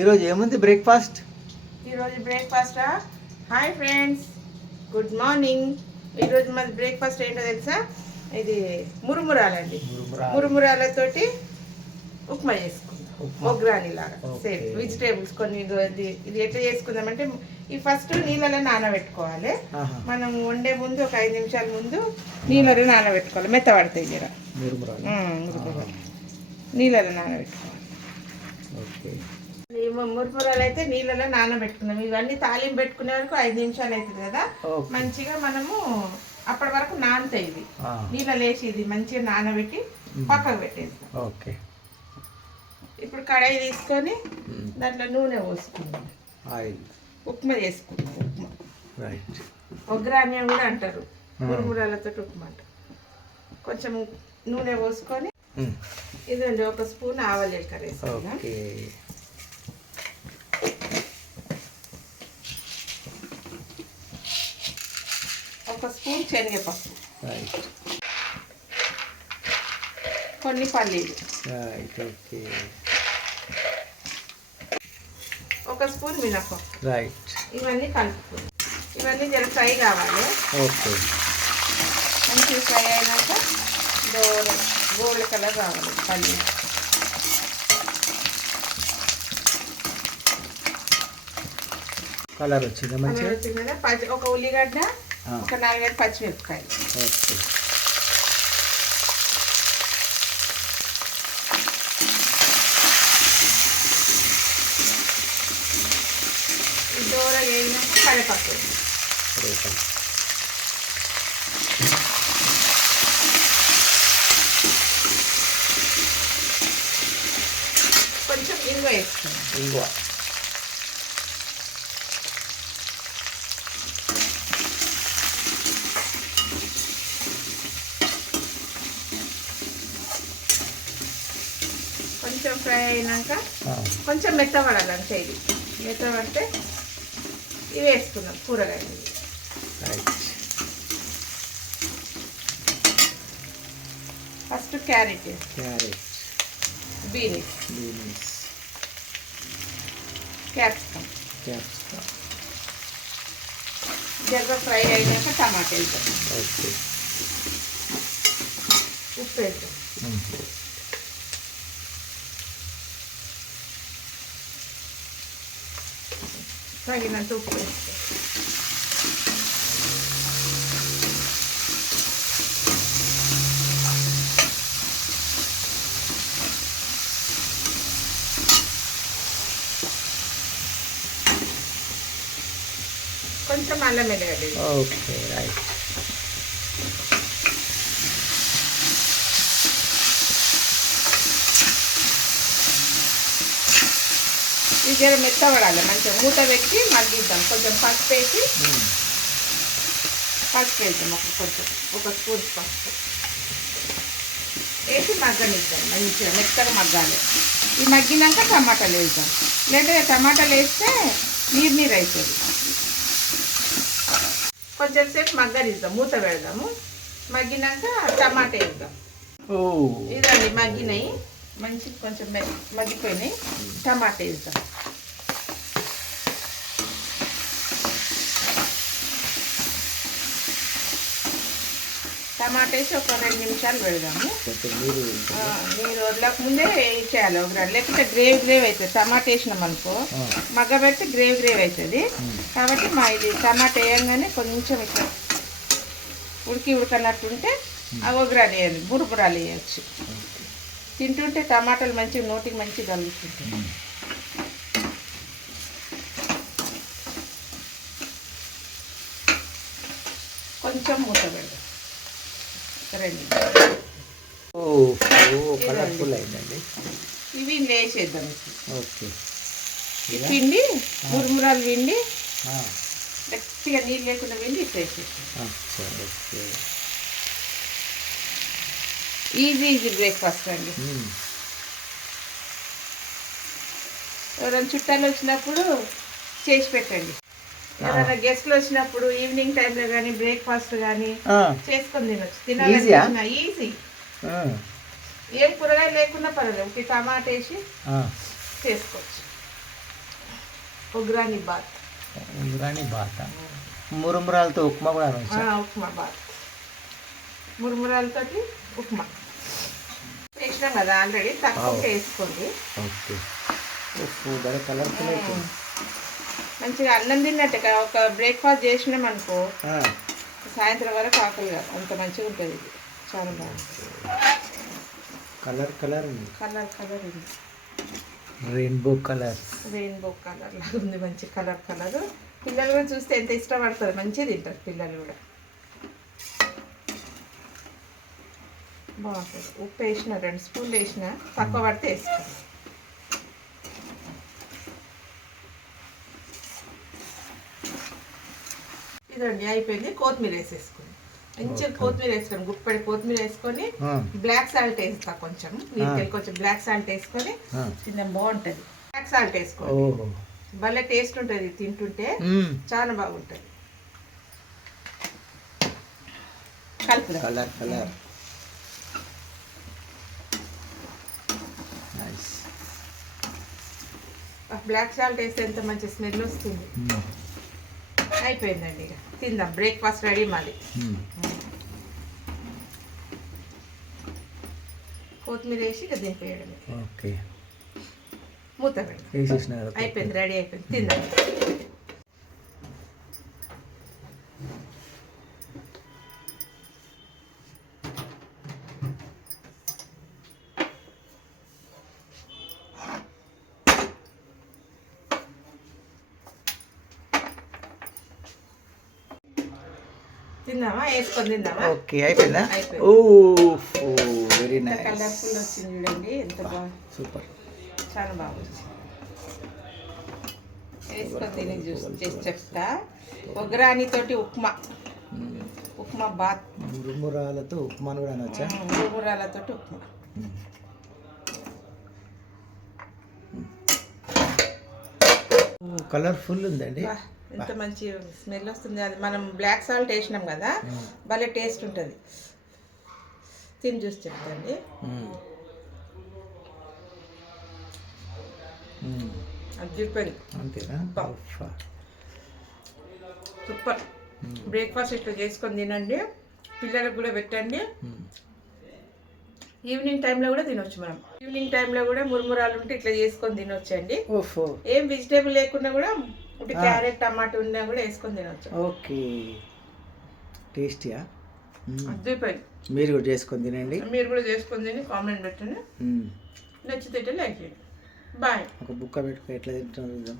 ఈరోజు ఏముంది బ్రేక్ఫాస్ట్? ఈరోజు బ్రేక్ఫాస్టా? Hi friends. Good morning. ఈరోజు మాది బ్రేక్ఫాస్ట్ ఏంటో తెలుసా? ఇది మురుమురాలండి. మురుమురాలు. మురుమురాలతోటి ఉప్మా చేసుకుందాం. మొగ్రాని లాగా. సేమ్. వెజిటేబుల్స్ కొన్ని ఇది ఇది. ఎట్లా చేసుకుందామంటే ఈ ఫస్ట్ నీళ్ళలో నానబెట్టుకోవాలి. మనం వండే ముందు ఒక ఐదు నిమిషాల ముందు నీళ్ళలో నానబెట్టుకోవాలి. మెత్తబడతాయి జర. నీళ్ళలో నానబెట్టుకోవాలి. మురుపురాలు అయితే నీళ్ళలో నానబెట్టుకున్నాం. ఇవన్నీ తాలింపు పెట్టుకునే వరకు ఐదు నిమిషాలు అవుతుంది కదా. మంచిగా మనము అప్పటి వరకు నానుతాయి ఇవి. ఆ, నీళ్ళలో వేసి ఇది మంచిగా నానబెట్టి పక్కకు పెట్టేస్తాం. ఓకే. ఇప్పుడు కడాయి తీసుకొని. దాంట్లో నూనె పోసుకుందాం. ఆయిల్ ఉప్మా చేసుకుందాం ఉప్మా. రైట్. ఒగ్రాన్యం కూడా అంటారు. మురుమురాలతో ఉప్మా అంటారు. కొంచెం నూనె పోసుకొని. ఇదండి ఒక స్పూన్ ఆవాలు జీలకర్ర వేసుకుందాం. ఒక స్పూన్ శనగపప్పు రైట్ కొన్ని పల్లీలు. రైట్ ఓకే ఒక స్పూన్ మినపప్పు రైట్ ఇవన్నీ కలుపుకుందాం ఇవన్నీ జర ఫ్రై కావాలి. ఓకే మంచి ఫ్రై అయినాక దోర గోల్డ్ కలర్ రావాలి పల్లి కలర్ వచ్చిందా కలర్ మంచిగా వచ్చింది కదా? పచ్చి ఒక ఉల్లిగడ్డ ఆ, ఒక నాలుగైదు పచ్చిమిరపకాయలు. దోర వేగినాక కరివేపాకు. కొంచెం ఇంగు వేసుకుందాం. ఇంగువ కొంచెం ఫ్రై అయినాక కొంచెం మెత్తపడాలి అంతే ఇది. మెత్తపడితే ఇవి వేసుకుందాం కూరగాయలు. First carrot. Carrot. Beans. Beans. Capsicum. Capsicum. Jagga fry అయినాక టమాటా వేద్దాం. ఓకే. ఉప్పు వేద్దాం. తగినంత ఉప్పు వేస్తాం కొంచెం అల్లం వెల్లిగడ్డ వేద్దాం. ఓకే రైట్ ఇది జర మెత్తబడాలి మంచిగా మూత పెట్టి మగ్గిద్దాం. కొంచెం పసుపు వేసి. పసుపు వేద్దాం ఒక కొంచెం. ఒక స్పూన్ పసుపు. వేసి మగ్గనిద్దాం. మంచిగా మెత్తగా మగ్గాలి. ఈ మగ్గినాక టమాటాలు వేద్దాం. లేదంటే టమాటాలు వేస్తే నీరు నీరు అవుతుంది కొంచెం సేపు మగ్గనిద్దాం. మూత పెడదాము. మగ్గినాక టమాటా వేద్దాం. ఇదండి మగ్గినాయి. మంచి కొంచెం మగ్గిపోయినాయి. టమాటా వేద్దాం. టమాటా వేసి ఒక రెండు నిమిషాలు పెడదాము. నీరు వదలక ముందే వేయించేయాలి ఒక రెండు లేకపోతే గ్రేవీ గ్రేవీ అవుతుంది. టమాటా వేసినాం అనుకో మగ్గ పెడితే గ్రేవీ గ్రేవీ అవుతుంది. కాబట్టి మా ఇది టమాటా వేయంగానే కొంచెం ఇట్లా ఉడికి ఉడకనట్టుంటే ఆ ఒగరాలు వేయాలి బురుబురాలు వేయచ్చు. తింటుంటే టమాటాలు మంచిగా నోటికి మంచిగా కలుగుతుంటాయి కొంచెం మూత పెడదాం. రెండు. కలర్ఫుల్ అయిందండి. ఇవి ఇప్పుడు. ఓకే. పిండి మురుమురాలు పిండి గట్టిగా నీళ్ళు లేకుండా పిండి ఇట్లా ఓకే. ఈజీ ఈజీ బ్రేక్ఫాస్ట్ అండి. ఎవరైనా చుట్టాలు వచ్చినప్పుడు చేసి పెట్టండి. ఎవరైనా గెస్ట్లు వచ్చినప్పుడు ఈవినింగ్ టైంలో కానీ బ్రేక్ఫాస్ట్ కానీ చేసుకొని తినొచ్చు? తినాలి ఈజీ ఏం కూరగాయలు లేకుండా పర్వాలేదు. ఒక టమాటా వేసి చేసుకోవచ్చు. ఉగ్రాని బాత్. ఉగ్రాని బాత. మురుమురాలతో ఉప్మా కూడా ఉప్మా బాత్. మురుమురాలతోటి ఉప్మా. వేసినాం కదా ఆల్రెడీ. తక్కువ. వేసుకోండి. ఓకే. అయిపోయింది మంచిగా అన్నం తిన్నట్టు ఒక బ్రేక్ఫాస్ట్ చేసినాం అనుకో సాయంత్రం వరకు ఆకలి కాదు. అంత మంచిగా ఉంటుంది ఇది. చాలా బాగుంటుంది కలర్ కలర్ ఉంది. కలర్ కలర్ ఉంది. రెయిన్బో కలర్ రెయిన్బో కలర్ లాగా ఉంది. మంచి కలర్ కలర్ పిల్లలు కూడా చూస్తే ఎంత ఇష్టపడతారు. మంచిగా తింటారు పిల్లలు కూడా. బాగుంటుంది. ఉప్పు వేసిన రెండు స్పూన్లు వేసిన తక్కువ పడితే వేసుకోండి. ఇదండి అయిపోయింది. కొత్తిమీర వేసేసుకోండి మంచిగా కొత్తిమీర వేసుకొని గుప్పడి కొత్తిమీర వేసుకొని బ్లాక్ సాల్ట్ వేస్తా కొంచెం. కొంచెం బ్లాక్ సాల్ట్ వేసుకొని తిందాం బాగుంటుంది. బ్లాక్ సాల్ట్ వేసుకోండి. భలే టేస్ట్ ఉంటుంది తింటుంటే. చాలా బాగుంటుంది. కలర్. కలర్ బ్లాక్ సాల్ట్ వేస్తే ఎంత మంచి స్మెల్ వస్తుంది. అయిపోయిందండి ఇక. తిందాం బ్రేక్ఫాస్ట్ రెడీ మాది. కొత్తిమీర వేసి ఇక దింపేయడమే ఓకే. మూత పెడదాం. అయిపోయింది రెడీ అయిపోయింది. తిందాం. తిందామా వేసుకొని తిందామా ఓకే అయిపోయిందా. ఓ వెరీ నైస్. కలర్ఫుల్ వచ్చింది చూడండి ఎంత బాగా సూపర్. చాలా బాగుంది వేసుకొని తిని చూసి చేసి చెప్తా. ఒగ్రాని తోటి ఉప్మా. ఉప్మా బాత్. మురుమురాలతో ఉప్మాను కూడా అనొచ్చా? ఊరాలతోటి ఉప్మా. కలర్ఫుల్ ఉందండి. ఎంత మంచి స్మెల్ వస్తుంది. అది మనం బ్లాక్ సాల్ట్ వేసినాం కదా భలే టేస్ట్ ఉంటుంది. తిని చూసి చెప్తాండి. అంతేనా. ఉఫ్ఫా. సూపర్. బ్రేక్ఫాస్ట్ ఇట్లా చేసుకొని తినండి. పిల్లలకు కూడా పెట్టండి. ఈవినింగ్ టైంలో కూడా తినొచ్చు మనం. ఈవినింగ్ టైంలో కూడా మురుమురాలు ఉంటే ఇట్లా చేసుకొని తినొచ్చండి. ఓఫో ఏం వెజిటేబుల్ లేకుండా కూడా ఒకటి క్యారెట్ టమాటా ఉన్నా కూడా వేసుకొని తినొచ్చు. ఓకే. టేస్టీయా? మ్మ్. అద్దిపోయింది మీరు కూడా చేసుకొని తినండి. మీరు కూడా చేసుకొని తిని కామెంట్ పెట్టండి. నచ్చితే లైక్ చేయండి. బాయ్. ఒక బుక్క పెట్టుకో ఎట్లా తింటున్నా చూద్దాం.